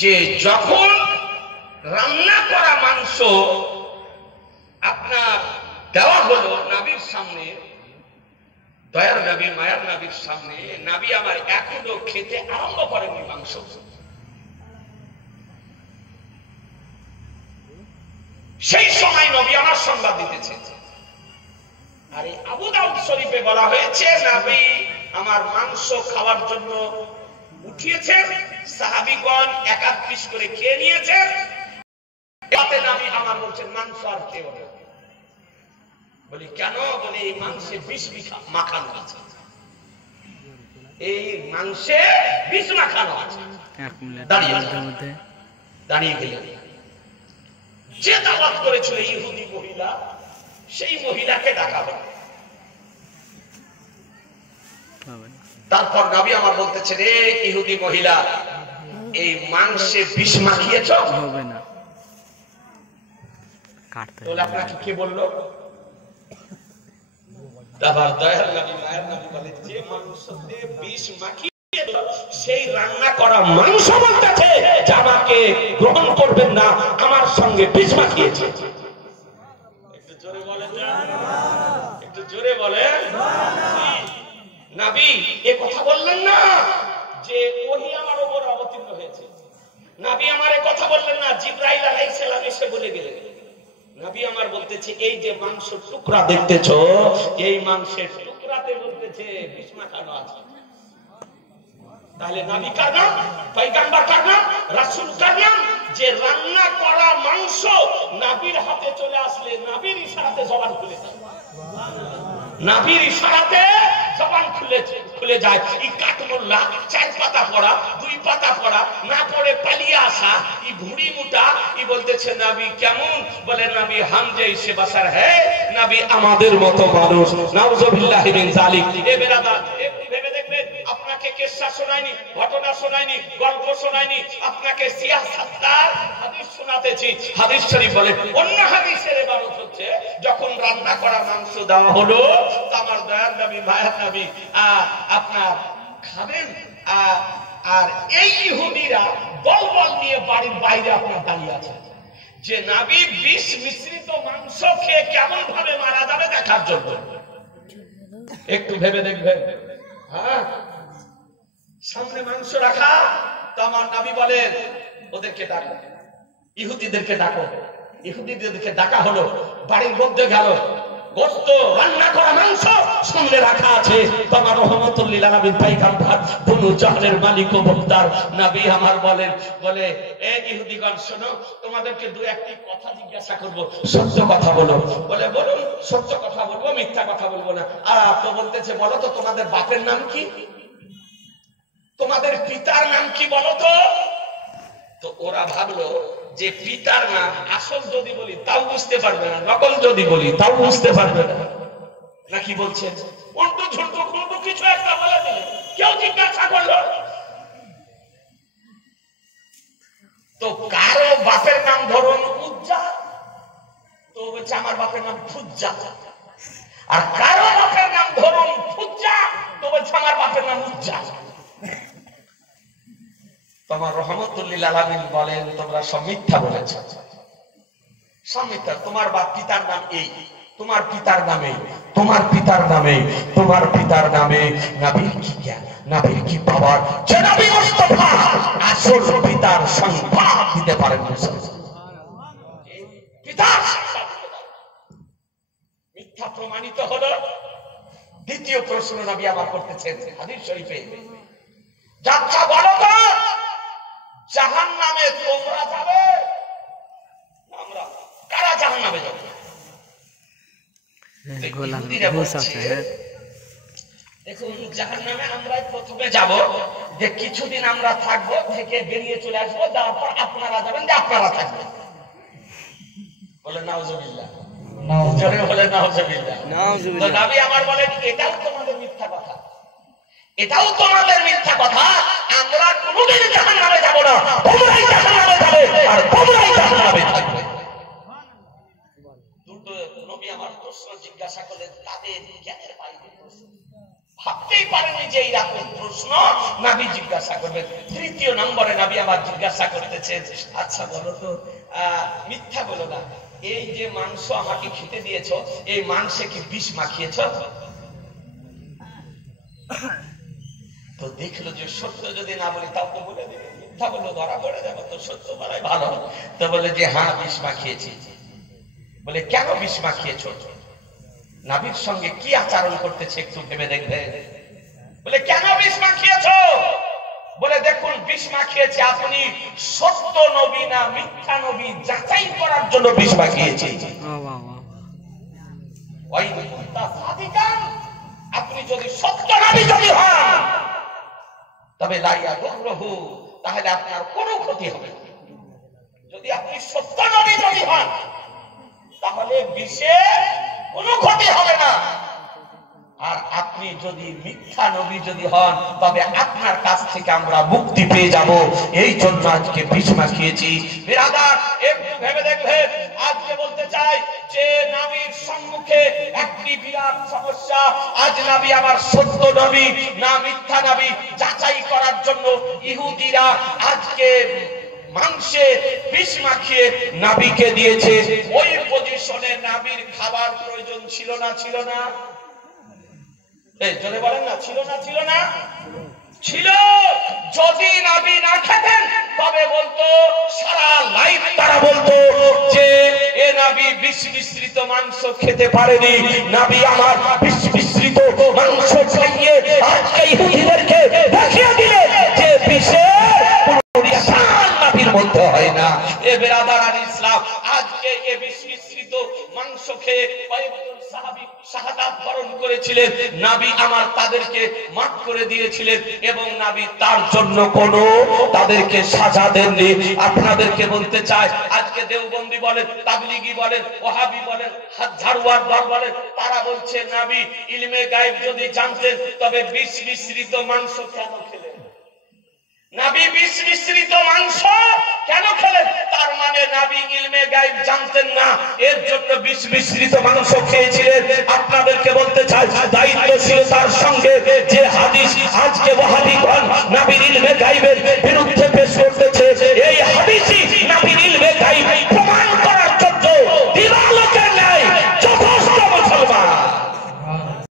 যে যখন রান্না করা মাংস আপনার দেওয়া হলো নবীর সামনে, দয়ার নবী মায়ার নবীর সামনে, নবী আমার এখনো খেতে আরম্ভ করেননি মাংস। সেই সময় নবী আমার সংবাদ দিতেছে। আর এই আবু দাউদ শরীফে বলা হয়েছে নবী আমার মাংস খাওয়ার জন্য উঠিয়েছেন, সাহাবীগণ এক এক পিস করে খেয়ে নিয়েছেন। তাতে নবী আমার বলছেন মাংস আর খেও না। বলি কেন? বলে এই মাংসে বিষ মাখানো আছে, এই মাংসে বিষ মাখানো আছে। দাঁড়িয়ে গেলেন। যে দাওয়াত করেছিল ইহুদি মহিলা, সেই মহিলাকে ডাকা হলো। তারপর নবী আমার বলতেছে, রে ইহুদি মহিলা, এই মাংসে বিষ মাখিয়েছ? হবে না। তাহলে আপনাকে কে বললো? তারপর দয়াল নবী মায়ের নবী বলে, যে মাংসতে বিষ মাখিয়ে সেই রান্না করা মাংস বলতেছে যে আমাকে গ্রহণ করবেন না, আমার সঙ্গে বিষ মাখিয়েছে। একটু জোরে বলেন না, একটু জোরে বলেন। নবী এ কথা বললেন না যে ওহী আমার উপর অবতীর্ণ হয়েছে। নবী আমার এ কথা বললেন না জিবরাইল আলাইহিস সালাম এসে বলে গেলেন। নবী আমার বলতেছে, এই যে মাংসের টুকরা দেখতেছো, এই মাংসের টুকরাতে বলতেছে বিষ মাখানো আছে। তাহলে নবী কার নাম? পয়গম্বর কার নাম? রাসূল কার নাম? যে রান্না করা মাংস নবীর হাতে চলে আসলে নবীর ইশারাতে জবান খুলে যায়। নবীর ইশারাতে জবান খুলে যায়। এই কাটমোল্লা 4 পাতা পড়া, 2 পাতা পড়া না পড়ে পালিয়ে আসা, এই ভুড়ি মুটা, এই বলতেছে নবী কেমন? বলে নবী হাম জৈসে বাশার হ্যায়, নবী আমাদের মতো মানুষ। নাউযুবিল্লাহি মিন যালিক। এ বেরাদার, একটু ভেবে দেখবেন, আপনাকে কিসসা শোনায়নি, ঘটনা শোনায়নি, গল্প শোনায়নি, আপনাকে সিয়াসাতদার হাদিস শোনাতেছি। হাদিস শরীফ বলে, অন্য হাদিসের ইবারত হচ্ছে যখন রান্না করা মাংস দেওয়া হলো, আমার দয়ার নবী মায়ার নবী আপনার খাবেন, আর এই ইহুদিরা দলবল নিয়ে বাড়ির বাইরে আপনার দাঁড়িয়ে আছে যে নবী বিষ মিশ্রিত মাংস খেয়ে কেমন ভাবে মারা যাবে দেখার জন্য। একটু ভেবে দেখবেন। হ্যাঁ, সামনে মাংস রাখা, তো আমার নবী বলেন ওদেরকে ডাকো, ইহুদিদেরকে ডাকো। ইহুদিদেরকে ডাকা হলো, বাড়ির মধ্যে গেল, গোশত রান্না করা মাংস সামনে রাখা আছে। তোমার রহমতুল লিল আলামিন পয়গম্বর বনু জাহলের মালিক ও ভোক্তার নবী আমার বলেন, বলে এই ইহুদিগণ শোনো, তোমাদেরকে 2-1টি কথা জিজ্ঞাসা করব, সত্য কথা বলো। বলে বলুন, সত্য কথা বলবো, মিথ্যা কথা বলবো না। আর তো বলতেছে, বলো তো তোমাদের বাপের নাম কি, তোমাদের পিতার নাম কি বলো তো। তো ওরা ভাবলো যে পিতার নাম আসল যদি বলি তাও বুঝতে পারবে না, নকল যদি বলি তাও বুঝতে পারবে না, নাকি বলছেন উল্টো ঝুল্টো কোনো কিছু একটা বলে দিলে। কেউ জিজ্ঞাসা করলো তো কারো বাপের নাম ধরুন উজ্জা, তো বলছে আমার বাপের নাম ফুজ্জা। আর কারো বাপের নাম ধরুন ফুজ্জা, তো বলছে আমার বাপের নাম উজ্জা। তোমার রহমতুল লিল আলামিন বলেন, তোমরা সব মিথ্যা বলেছ, সব মিথ্যা। তোমার বাপ পিতার নাম এই, তোমার পিতার নামে, তোমার পিতার নামে, তোমার পিতার নামে নবীর কি জ্ঞান, নবীর কি পাওয়ার, যে নবী মুস্তাফা আসল পিতার সংবাদ দিতে পারেন না। পিতার সংবাদ দিতে পারেন, মিথ্যা প্রমাণিত হলো। দ্বিতীয় প্রশ্ন নবী আমার করতেছেন হাদিস শরীফে, যাচ্ছা বলো তো জাহান্নামে তোমরা যাবে, আমরা কারা জাহান্নামে যাবে? দেখুন জাহান্নামে আমরা প্রথমে যাব, যে কিছুদিন আমরা থাকবো, থেকে বেরিয়ে চলে আসবো, যাওয়ার পর আপনারা যাবেন, যে আপনারা থাকবেন। বলে নাউজুবিল্লাহ, জোরে বলে নাউজুবিল্লাহ। তো নবী আমার বলেন, এটাও তোমাদের মিথ্যা কথা, এটাও তোমাদের মিথ্যা কথা। আমরা কোনদিন জাহান্নামে যাব না, তোমরাই জাহান্নামে যাবে আর তোমরাই জাহান্নামে থাকবে। দুটো নবী আমার প্রশ্ন জিজ্ঞাসা করলেন, তাদের জ্ঞানের বাইরে প্রশ্ন, ভাবতেই পারেনি যে এইরকম প্রশ্ন নবী জিজ্ঞাসা করবেন। তৃতীয় নম্বরে নবী আবার জিজ্ঞাসা করতেছেন, আচ্ছা বলো তো, মিথ্যা বলো না, এই যে মাংস আমাকে খেতে দিয়েছো, এই মাংসে কি বিষ মাখিয়েছ? তো দেখলো যে সত্য যদি না বলি তাও তো বলে দেবে, মিথ্যা বললো ধরা পড়ে যাবে, তো সত্য বলাই ভালো। তো বলে যে হ্যাঁ বিষ মাখিয়েছি। বলে কেন বিষ মাখিয়েছ? নবীর সঙ্গে কি আচরণ করতেছে একটু ভেবে দেখবে। বলে কেন বিষ মাখিয়েছ? বলে দেখুন বিষ মাখিয়েছে, আপনি সত্য নবী না মিথ্যা নবী যাচাই করার জন্য বিষ মাখিয়েছে। আপনি যদি সত্য নবী যদি হন তবে তাহলে আপনার কোনো ক্ষতি হবে না। যদি আপনি সত্য নবী যদি হন তাহলে বিষে কোনো ক্ষতি হবে না। আর আপনি যদি মিথ্যা নবী যদি হন তবে আপনার কাছ থেকে আমরা মুক্তি পেয়ে যাব। এই জন্য আজকে বিষ মাখিয়েছি। বিরাদার একটু ভেবে দেখবেন, আজকে বলতে চাই যে নবীর সম্মুখে একটি বিরাট সমস্যা। আজ নবী আমার সত্য নবী না মিথ্যা নবী যাচাই করার জন্য ইহুদিরা আজকে মাংসে বিষ মাখিয়ে নবীকে দিয়েছে। ওই পজিশনে নবীর খাবার প্রয়োজন ছিল না ছিল না? জোরে বলেন না, ছিল না ছিল না? ছিল। যদি নবী না খেতেন তবে বলতো সারা লাইফ তারা বলতো যে এ নবী বিষ মিশ্রিত মাংস খেতে পারেনি। নবী আমার বিষ মিশ্রিত মাংস খাইয়ে আজকে ইহুদিদেরকে দেখিয়ে দিলেন যে বিষের কোনো রিয়াকশন নবীর মধ্যে হয় না। এ বেরাদার ইসলাম, আজকে এ বিষ মিশ্রিত মাংস খেয়ে কয়েকজন সাহাবী শাহাদাত বরণ করেছিলেন। নবী আমার তাদেরকে মাফ করে দিয়েছিলেন এবং নবী তার জন্য কোনো তাদেরকে সাজা দেননি। আপনাদেরকে বলতে চাই, আজকে দেওবন্দি বলেন, তাবলিগি বলেন, ওয়াহাবি বলেন, ঝাড়ুয়ার দল বলেন, তারা বলছে নবী ইলমে গায়েব যদি জানতেন তবে বিষ মিশ্রিত মাংস কেন খেলেন? নবী বিষ মিশ্রিত মাংস কেন খেলেন? তার মানে নবী ইলমে গায়েব জানতেন না, এর জন্য বিষ মিশ্রিত মাংস খেয়েছিলেন। আপনাদেরকে বলতে চাই, দায়িত্বশীলতার সঙ্গে যে হাদিস আজকে ওয়াহাবিগণ নবীর ইলমে গায়েবে